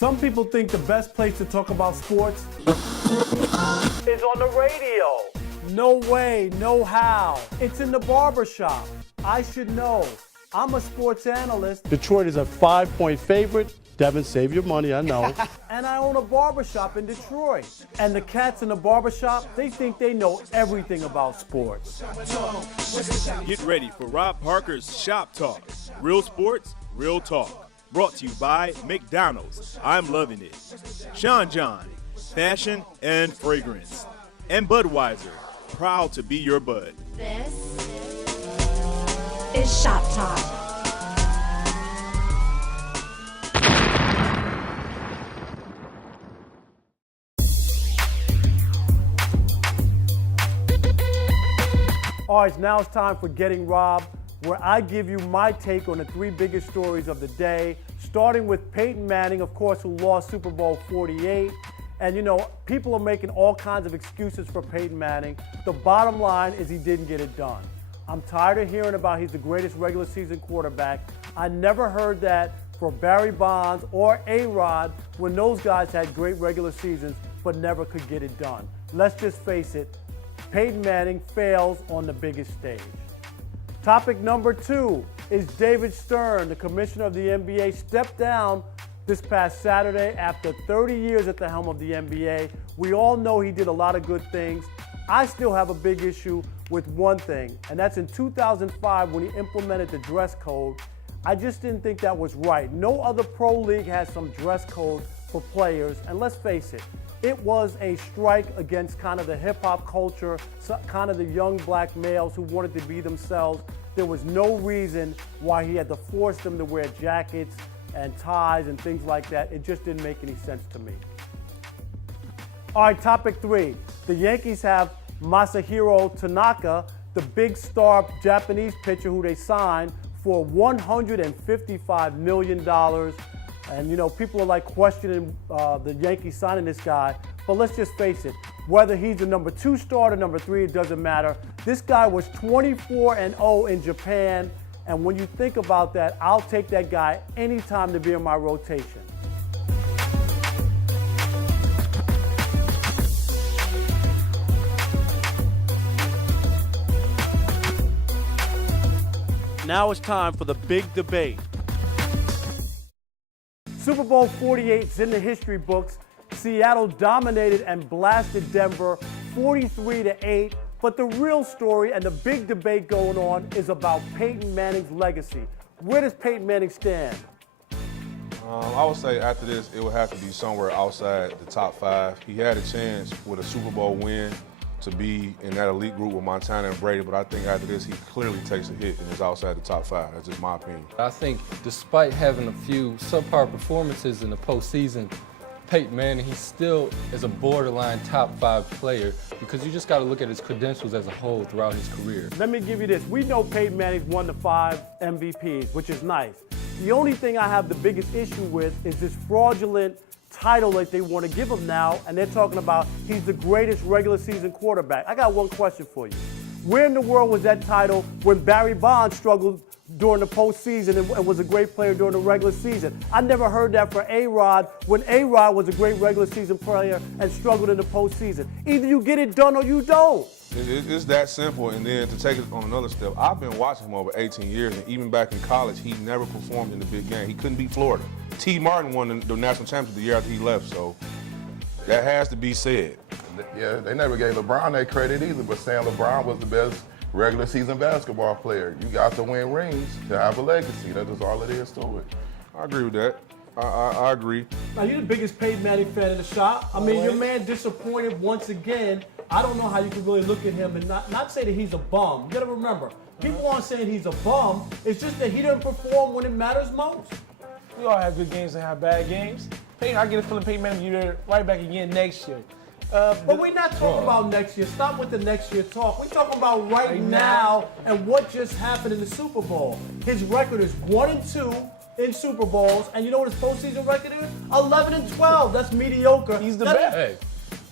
Some people think the best place to talk about sports is on the radio. No way, no how. It's in the barbershop. I should know. I'm a sports analyst. Detroit is a 5-point favorite. Devin, save your money, I know. And I own a barbershop in Detroit. And the cats in the barbershop, they think they know everything about sports. Get ready for Rob Parker's Shop Talk. Real sports, real talk. Brought to you by McDonald's. I'm loving it. Sean John, fashion and fragrance. And Budweiser, proud to be your bud. This is Shop Talk. All right, now it's time for Getting Robbed, where I give you my take on the three biggest stories of the day, starting with Peyton Manning, of course, who lost Super Bowl 48. And, you know, people are making all kinds of excuses for Peyton Manning. The bottom line is he didn't get it done. I'm tired of hearing about he's the greatest regular season quarterback. I never heard that for Barry Bonds or A-Rod when those guys had great regular seasons but never could get it done. Let's just face it, Peyton Manning fails on the biggest stage. Topic number 2 is David Stern, the commissioner of the NBA, stepped down this past Saturday after 30 years at the helm of the NBA. We all know he did a lot of good things. I still have a big issue with one thing, and that's in 2005 when he implemented the dress code. I just didn't think that was right. No other pro league has some dress code for players, and let's face it, it was a strike against kind of the hip-hop culture, kind of the young black males who wanted to be themselves. There was no reason why he had to force them to wear jackets and ties and things like that. It just didn't make any sense to me. All right, topic 3. The Yankees have Masahiro Tanaka, the big star Japanese pitcher who they signed for $155 million. And, you know, people are like questioning the Yankees signing this guy. But let's just face it, whether he's the number 2 starter, number 3, it doesn't matter. This guy was 24-0 in Japan. And when you think about that, I'll take that guy anytime to be in my rotation. Now it's time for the big debate. Super Bowl 48 is in the history books. Seattle dominated and blasted Denver 43-8. But the real story and the big debate going on is about Peyton Manning's legacy. Where does Peyton Manning stand? I would say after this, it would have to be somewhere outside the top 5. He had a chance with a Super Bowl win to be in that elite group with Montana and Brady, but I think after this, he clearly takes a hit and is outside the top 5. That's just my opinion. I think despite having a few subpar performances in the postseason, Peyton Manning, he still is a borderline top 5 player because you just got to look at his credentials as a whole throughout his career. Let me give you this. We know Peyton Manning's won the 5 MVPs, which is nice. The only thing I have the biggest issue with is this fraudulent title that they want to give him now, and they're talking about he's the greatest regular season quarterback. I got one question for you. Where in the world was that title when Barry Bonds struggled during the postseason and was a great player during the regular season? I never heard that for A-Rod when A-Rod was a great regular season player and struggled in the postseason. Either you get it done or you don't. It's that simple, and then to take it on another step, I've been watching him over 18 years, and even back in college, he never performed in the big game. He couldn't beat Florida. T. Martin won the national championship the year after he left, so that has to be said. Yeah, they never gave LeBron that credit either, but saying LeBron was the best regular season basketball player. You got to win rings to have a legacy. That is all it is to it. I agree with that. I agree. Now, you're the biggest Peyton Manning fan in the shop. I mean, your man disappointed once again. I don't know how you can really look at him and not say that he's a bum. You got to remember, people aren't saying he's a bum. It's just that he didn't perform when it matters most. We all have good games and have bad games. I get a feeling Peyton Manning will be there right back again next year. But we're not talking about next year. Stop with the next year talk. We're talking about right now and what just happened in the Super Bowl. His record is 1-2 in Super Bowls, and you know what his postseason record is? 11-12. That's mediocre. He's the best. Hey,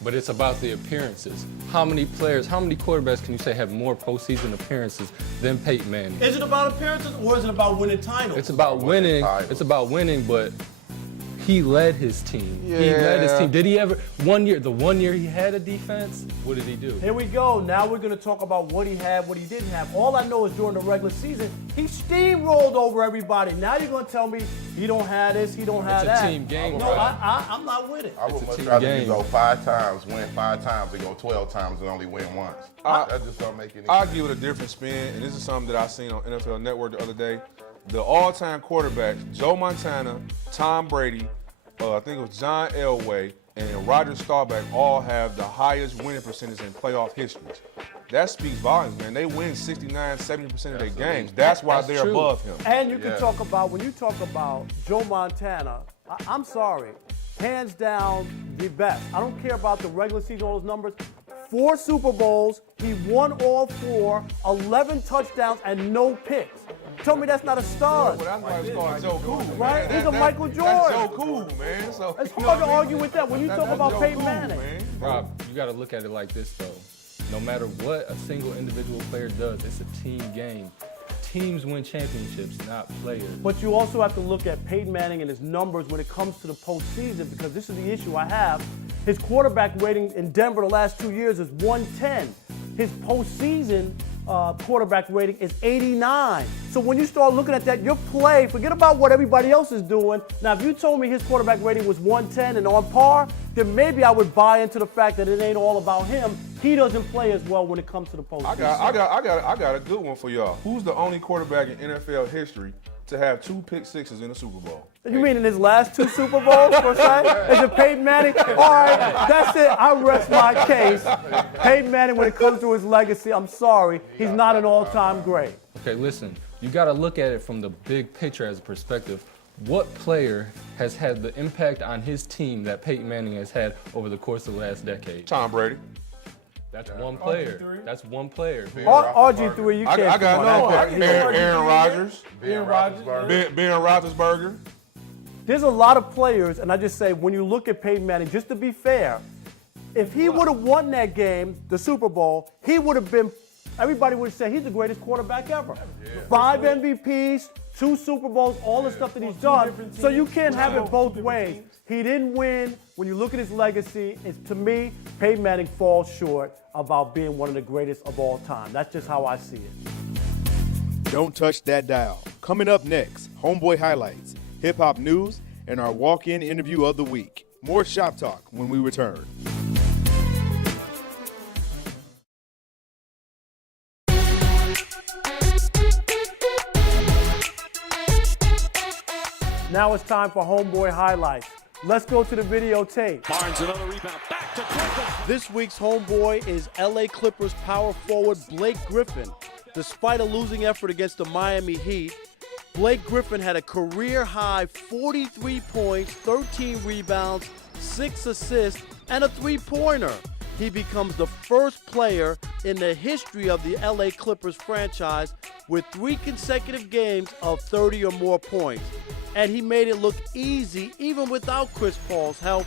but it's about the appearances. How many players, how many quarterbacks can you say have more postseason appearances than Peyton Manning? Is it about appearances or is it about winning titles? It's about winning. It's about winning, but he led his team. He led his team. Did he ever, the 1 year he had a defense, what did he do? Here we go. Now we're going to talk about what he had, what he didn't have. All I know is during the regular season, he steamrolled over everybody. Now you're going to tell me he don't have this, he don't have that. It's a team game, No, right? I'm not with it. I would It's a much team rather game. you go 5 times, win 5 times, than go 12 times and only win once. That just don't make any sense. I'll give it a different spin, and this is something that I seen on NFL Network the other day. The all-time quarterbacks, Joe Montana, Tom Brady, I think it was John Elway, and Roger Staubach all have the highest winning percentage in playoff history. That speaks volumes, man. They win 69, 70% of their games. That's why they're true. above him. And you can talk about, when you talk about Joe Montana, I'm sorry, hands down the best. I don't care about the regular season, all those numbers. 4 Super Bowls, he won all 4, 11 touchdowns, and no picks. Tell me that's not a stud. Well, that's why it's called Joe Cool, man. Right? He's a Michael That's Jordan. Joe Cool, man. So, It's you know hard to what I mean? argue with that when you talk That's about Joe Peyton Cool, Manning. man. Rob, you got to look at it like this, though. No matter what a single individual player does, it's a team game. Teams win championships, not players. But you also have to look at Peyton Manning and his numbers when it comes to the postseason, because this is the issue I have. His quarterback rating in Denver the last 2 years is 110. His postseason quarterback rating is 89. So when you start looking at that, your play, forget about what everybody else is doing. Now, if you told me his quarterback rating was 110 and on par, then maybe I would buy into the fact that it ain't all about him. He doesn't play as well when it comes to the postseason. I got a good one for y'all. Who's the only quarterback in NFL history to have 2 pick sixes in a Super Bowl? You mean in his last 2 Super Bowls, per se? Is it Peyton Manning? All right, that's it. I rest my case. Peyton Manning, when it comes to his legacy, I'm sorry, he's not an all-time great. Okay, listen, you got to look at it from the big picture as a perspective. What player has had the impact on his team that Peyton Manning has had over the course of the last decade? Tom Brady. That's one player. RG3. That's one player. RG3, you can't I got come on. no. Aaron Rodgers. Aaron Rodgers. Ben Roethlisberger. There's a lot of players, and I just say, when you look at Peyton Manning, just to be fair, if he would have won that game, the Super Bowl, he would have been, everybody would say he's the greatest quarterback ever. 5 MVPs, 2 Super Bowls, all the stuff that he's done. So you can't have it both ways. He didn't win. When you look at his legacy, to me, Peyton Manning falls short about being one of the greatest of all time. That's just how I see it. Don't touch that dial. Coming up next, Homeboy Highlights, hip-hop news, and our walk-in interview of the week. More Shop Talk when we return. Now it's time for Homeboy Highlights. Let's go to the videotape. Barnes, another rebound. Back to Griffin. This week's homeboy is LA Clippers power forward Blake Griffin. Despite a losing effort against the Miami Heat, Blake Griffin had a career-high 43 points, 13 rebounds, 6 assists, and a three-pointer. He becomes the first player in the history of the LA Clippers franchise with 3 consecutive games of 30 or more points. And he made it look easy even without Chris Paul's help.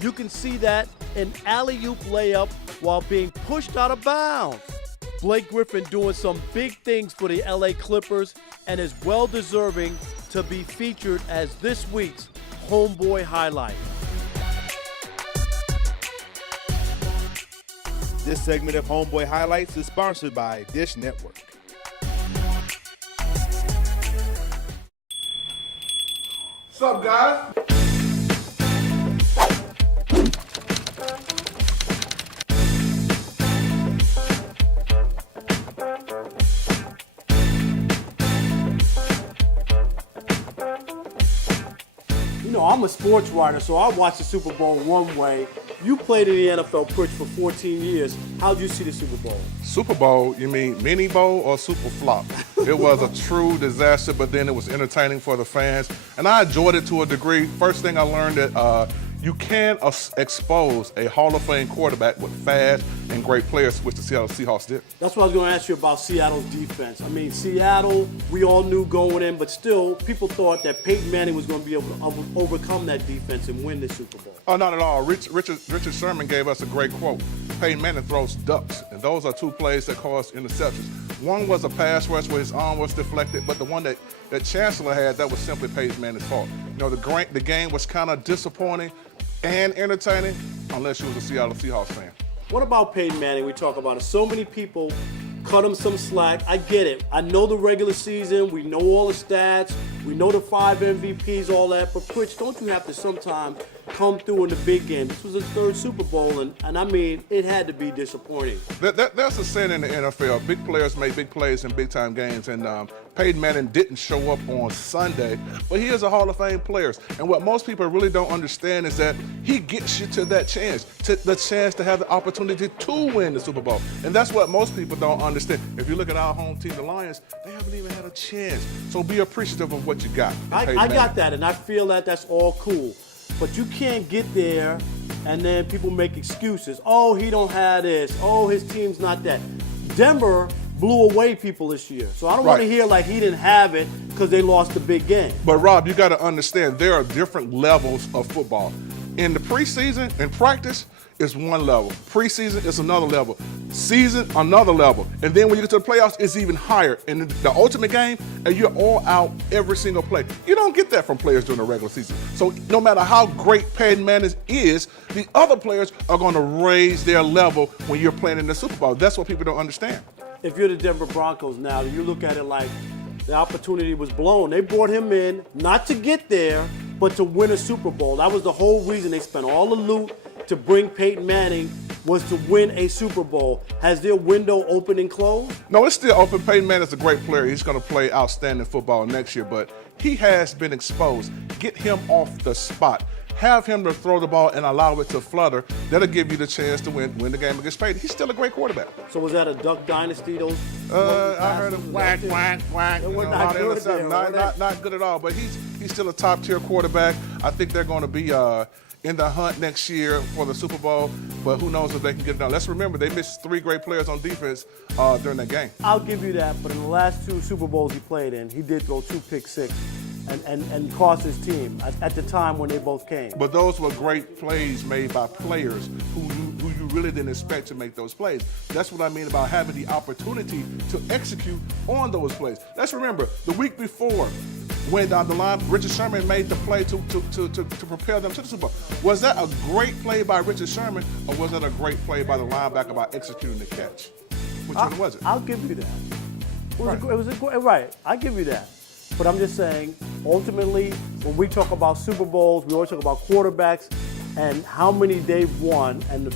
You can see that in alley-oop layup while being pushed out of bounds. Blake Griffin doing some big things for the LA Clippers and is well deserving to be featured as this week's Homeboy Highlight. This segment of Homeboy Highlights is sponsored by Dish Network. What's up, guys? You know, I'm a sports writer, so I watch the Super Bowl one way. You played in the NFL, Pritch, for 14 years. How'd you see the Super Bowl? Super Bowl, you mean mini bowl or super flop? It was a true disaster, but then it was entertaining for the fans, and I enjoyed it to a degree. First thing I learned that you can expose a Hall of Fame quarterback with fast and great players, which the Seattle Seahawks did. That's what I was going to ask you about Seattle's defense. I mean, Seattle, we all knew going in, but still, people thought that Peyton Manning was going to be able to overcome that defense and win the Super Bowl. Oh, not at all. Richard Sherman gave us a great quote. Peyton Manning throws ducks, and those are 2 plays that caused interceptions. One was a pass rush where his arm was deflected, but the one that Chancellor had, that was simply Peyton Manning's fault. You know, the game was kind of disappointing and entertaining, unless you was a Seattle Seahawks fan. What about Peyton Manning? We talk about it. So many people cut him some slack. I get it. I know the regular season. We know all the stats. We know the 5 MVPs, all that. But, Pritch, don't you have to sometimes come through in the big game? This was his 3rd Super Bowl, and I mean, it had to be disappointing. That's a sin in the NFL. Big players make big plays in big-time games, and Peyton Manning didn't show up on Sunday, but he is a Hall of Fame player. And what most people really don't understand is that he gets you to that chance, to the chance to have the opportunity to win the Super Bowl. And that's what most people don't understand. If you look at our home team, the Lions, they haven't even had a chance. So be appreciative of what you got. I got that, and I feel that that's all cool. But you can't get there and then people make excuses. Oh, he don't have this. Oh, his team's not that. Denver blew away people this year. So I don't want to hear like he didn't have it because they lost the big game. But, Rob, you got to understand there are different levels of football. In the preseason, in practice, it's one level. Preseason is another level. Season, another level. And then when you get to the playoffs, it's even higher. In the ultimate game, and you're all out every single play. You don't get that from players during the regular season. So no matter how great Peyton Manning is, the other players are going to raise their level when you're playing in the Super Bowl. That's what people don't understand. If you're the Denver Broncos now, you look at it like the opportunity was blown. They brought him in not to get there, but to win a Super Bowl. That was the whole reason they spent all the loot to bring Peyton Manning, was to win a Super Bowl. Has their window open and closed? No, it's still open. Peyton Manning is a great player. He's going to play outstanding football next year, but he has been exposed. Get him off the spot. Have him to throw the ball and allow it to flutter. That'll give you the chance to win the game against Peyton. He's still a great quarterback. So was that a Duck Dynasty? Those I heard him whack. It was not good there, not good at all, but he's still a top-tier quarterback. I think they're going to be in the hunt next year for the Super Bowl, but who knows if they can get it done. Let's remember, they missed 3 great players on defense during that game. I'll give you that, but in the last 2 Super Bowls he played in, he did throw 2 pick-6 and cost his team at the time when they both came. But those were great plays made by players who you really didn't expect to make those plays. That's what I mean about having the opportunity to execute on those plays. Let's remember, the week before, when down the line, Richard Sherman made the play to prepare them to the Super Bowl. Was that a great play by Richard Sherman, or was that a great play by the linebacker by executing the catch? Which one was it? I'll give you that. Right, I'll give you that. But I'm just saying, ultimately, when we talk about Super Bowls, we always talk about quarterbacks and how many they've won. And the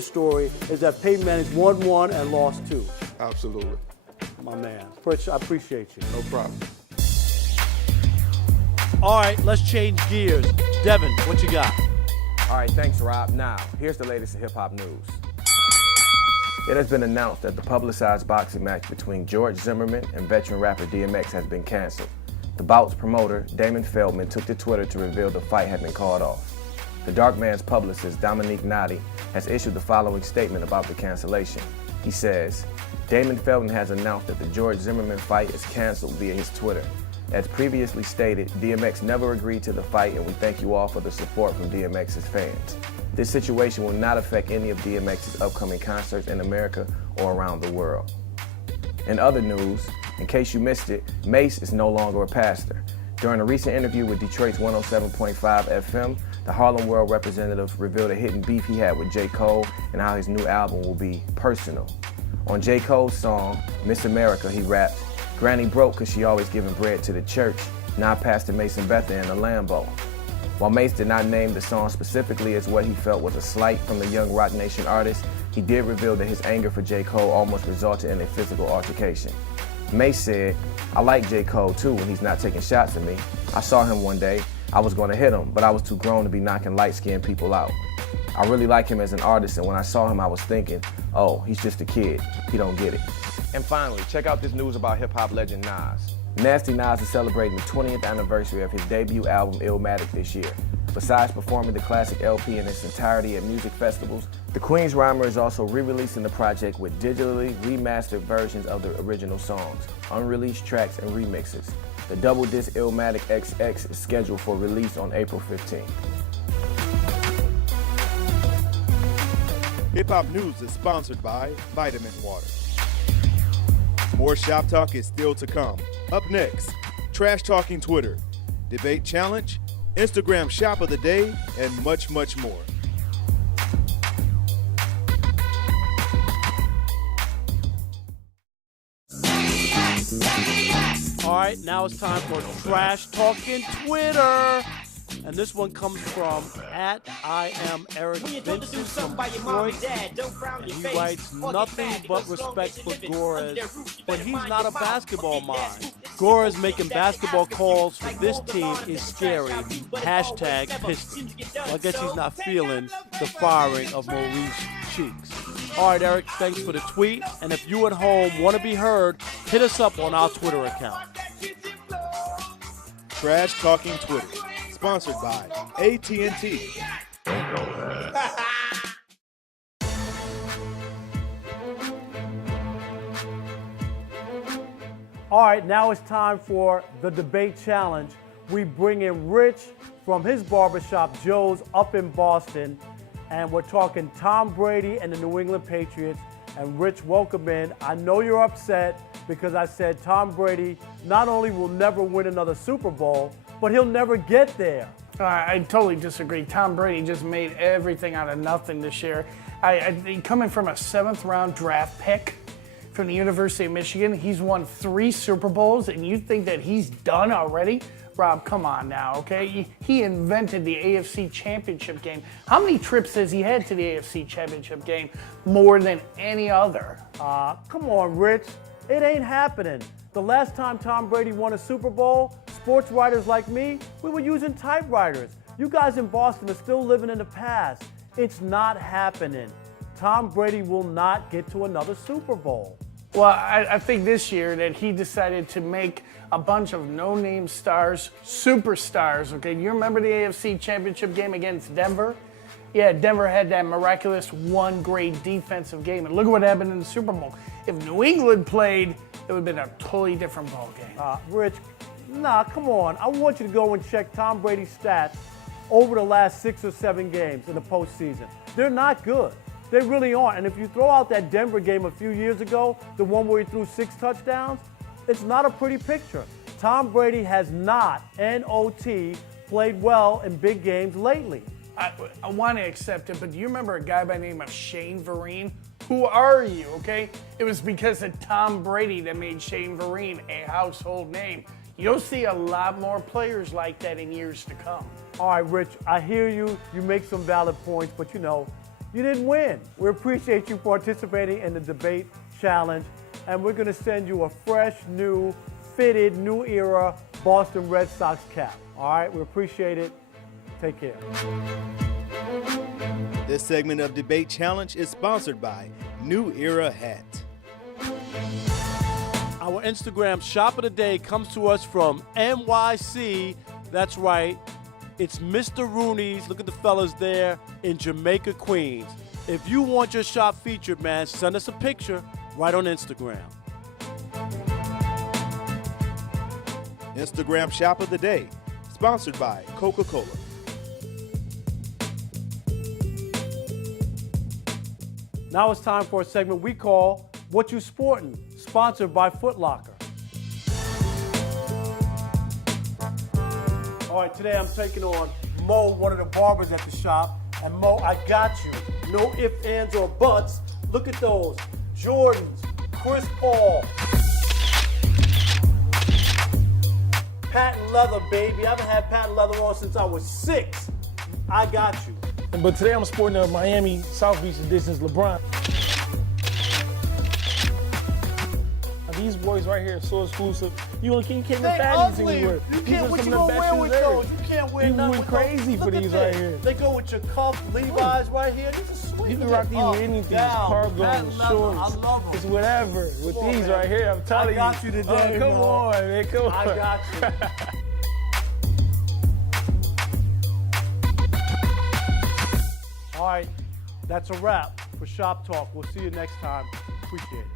story is that Peyton Manning's won 1 and lost 2. Absolutely. My man. Pritch, I appreciate you. No problem. All right, let's change gears. Devin, what you got? All right, thanks, Rob. Now, here's the latest in hip-hop news. It has been announced that the publicized boxing match between George Zimmerman and veteran rapper DMX has been canceled. The bout's promoter, Damon Feldman, took to Twitter to reveal the fight had been called off. The Dark Man's publicist, Dominique Nadi, has issued the following statement about the cancellation. He says, Damon Feldman has announced that the George Zimmerman fight is canceled via his Twitter. As previously stated, DMX never agreed to the fight, and we thank you all for the support from DMX's fans. This situation will not affect any of DMX's upcoming concerts in America or around the world. In other news, in case you missed it, Mace is no longer a pastor. During a recent interview with Detroit's 107.5 FM, the Harlem World representative revealed a hidden beef he had with J. Cole and how his new album will be personal. On J. Cole's song, Miss America, he rapped, Granny broke cause she always giving bread to the church, now Pastor Mason Betha in a Lambo. While Mace did not name the song specifically as what he felt was a slight from the young Roc Nation artist, he did reveal that his anger for J. Cole almost resulted in a physical altercation. Mace said, I like J. Cole too when he's not taking shots at me. I saw him one day, I was gonna hit him, but I was too grown to be knocking light-skinned people out. I really like him as an artist, and when I saw him I was thinking, oh, he's just a kid, he don't get it. And finally, check out this news about hip-hop legend Nas. Nasty Nas is celebrating the 20th anniversary of his debut album, Illmatic, this year. Besides performing the classic LP in its entirety at music festivals, the Queens Rhymer is also re-releasing the project with digitally remastered versions of the original songs, unreleased tracks, and remixes. The double disc Illmatic XX is scheduled for release on April 15th. Hip Hop News is sponsored by Vitamin Water. More Shop Talk is still to come. Up next, trash talking Twitter. debate challenge, Instagram shop of the day, and much, much more. All right, now it's time for Trash Talking Twitter. And this one comes from @IamEricVincent from Detroit. And he writes, nothing but respect for Gores, but he's not a basketball mind. Gores making basketball calls for this team is scary. #Pistons. Well, I guess he's not feeling the firing of Maurice Cheeks. All right, Eric, thanks for the tweet. And if you at home want to be heard, hit us up on our Twitter account. Trash Talking Twitter, sponsored by AT&T. All right, now it's time for the debate challenge. We bring in Rich from his barbershop, Joe's, up in Boston. And we're talking Tom Brady and the New England Patriots. And Rich, welcome in. I know you're upset because I said Tom Brady not only will never win another Super Bowl, but he'll never get there. I totally disagree. Tom Brady just made everything out of nothing this year. Coming from a 7th-round draft pick from the University of Michigan, he's won 3 Super Bowls, and you think that he's done already? Rob, come on now, okay? He invented the AFC Championship game. How many trips has he had to the AFC Championship game? More than any other. Come on, Rich. It ain't happening. The last time Tom Brady won a Super Bowl, sports writers like me, we were using typewriters. You guys in Boston are still living in the past. It's not happening. Tom Brady will not get to another Super Bowl. Well, I think this year that he decided to make a bunch of no-name stars superstars, okay? You remember the AFC Championship game against Denver? Yeah, Denver had that miraculous one great defensive game, and look what happened in the Super Bowl. If New England played, it would have been a totally different ball game. Rich, nah, come on. I want you to go and check Tom Brady's stats over the last 6 or 7 games in the postseason. They're not good. They really aren't. And if you throw out that Denver game a few years ago, the one where he threw 6 touchdowns, it's not a pretty picture. Tom Brady has not, N-O-T, played well in big games lately. I want to accept it, but do you remember a guy by the name of Shane Vereen? Who are you, okay? It was because of Tom Brady that made Shane Vereen a household name. You'll see a lot more players like that in years to come. All right, Rich, I hear you. You make some valid points, but you know, you didn't win. We appreciate you participating in the debate challenge, and we're going to send you a fresh, new, fitted, new era Boston Red Sox cap. All right, we appreciate it. Take care. This segment of Debate Challenge is sponsored by New Era Hat. Our Instagram shop of the day comes to us from NYC. That's right. It's Mr. Rooney's. Look at the fellas there in Jamaica, Queens. If you want your shop featured, man, send us a picture right on Instagram. Instagram shop of the day, sponsored by Coca-Cola. Now it's time for a segment we call What You Sportin', sponsored by Foot Locker. All right, today I'm taking on Mo, one of the barbers at the shop. And Mo, I got you. No ifs, ands, or buts. Look at those. Jordans, Chris Paul. Patent leather, baby. I haven't had patent leather on since I was 6. I got you. But today I'm sporting a Miami South Beach edition's LeBron. These boys right here are so exclusive. You can't wear baggies anywhere. You can't. What you gonna wear with those? You can't wear nothing with those. People went crazy for these right here. They go with your cuff Levi's right here. These are sweet. You can rock these with anything. Cargo, shorts. I love them. It's whatever. With these right here, I'm telling you. I got you today, come on, man. Come on. I got you. All right, that's a wrap for Shop Talk. We'll see you next time. Appreciate it.